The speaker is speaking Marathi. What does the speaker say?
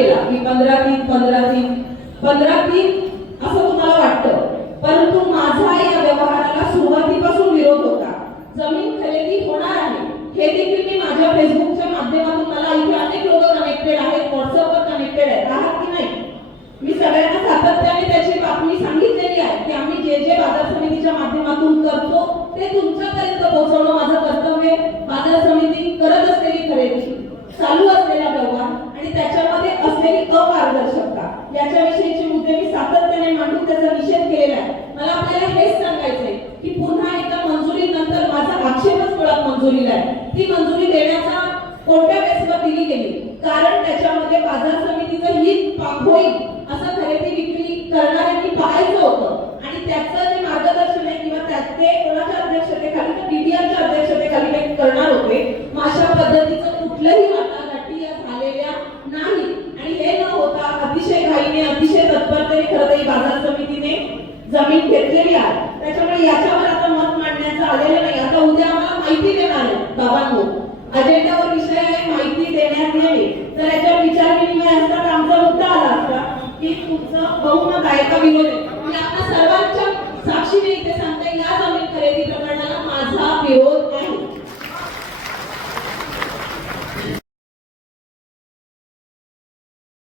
केला. की पंधरा तीन पंधरा तीन. पंधरा तीन असं तुम्हाला वाटतं. परंतु माझा या व्यवहाराला सुरुवातीपासून विरोध होता. जमीन खरेदी होणार आहे. हे देखील मी माझ्या फेसबुकच्या माध्यमातून मला इथे अनेक लोक कनेक्टेड आहेत व्हॉट्सअपवर कनेक्टेड आहेत. आहात की नाही? मी सगळ्यांना सातत्याने त्याची बातमी सांगितलेली आहे की आम्ही जे जे बाजार समितीच्या माध्यमातून करतो ते तुमच्यापर्यंत पोहोचवणं माझं कर्तव्य बाजार समिती करत असलेली खरेदी चालू असलेला याच्याविषयीचे मुद्दे मी सातत्याने मांडून त्याचा निषेध केलेला आहे. मला आपल्याला हेच सांगायचंय की पुन्हा एकदा मंजुरीनंतर माझा आक्षेपच मुळात मंजुरीला आहे. ती मंजुरी देण्याचा कोणत्या बेसवर दिली गेली? कारण त्याच्यामध्ये बाजार समितीचं हित होईल असं खरेदी विक्री करणाऱ्यांनी पाहायचं होतं. आणि त्याचं जे मार्गदर्शन आहे किंवा त्यात ते कोणाच्या अध्यक्षतेखाली तर डीडीआरच्या अध्यक्षतेखाली करणार होते. मग अशा पद्धतीचं कुठलंही जमीन घेतलेली आहे. त्याच्यामुळे याच्यावर आता मत मांडण्याचं आलेलं नाही. आता उद्या आम्हाला माहिती देणार आहे बाबांनो. अजेंडावर विषय माहिती देण्यात यावी तर याच्यावर विचार विनिमय असतात. आमचा मुद्दा आला असता की तुमचं बहुमत आहे का विरोध? आहे सर्वांच्या साक्षीने इथे सांगते या जमीन खरेदी प्रकरणाला माझा विरोध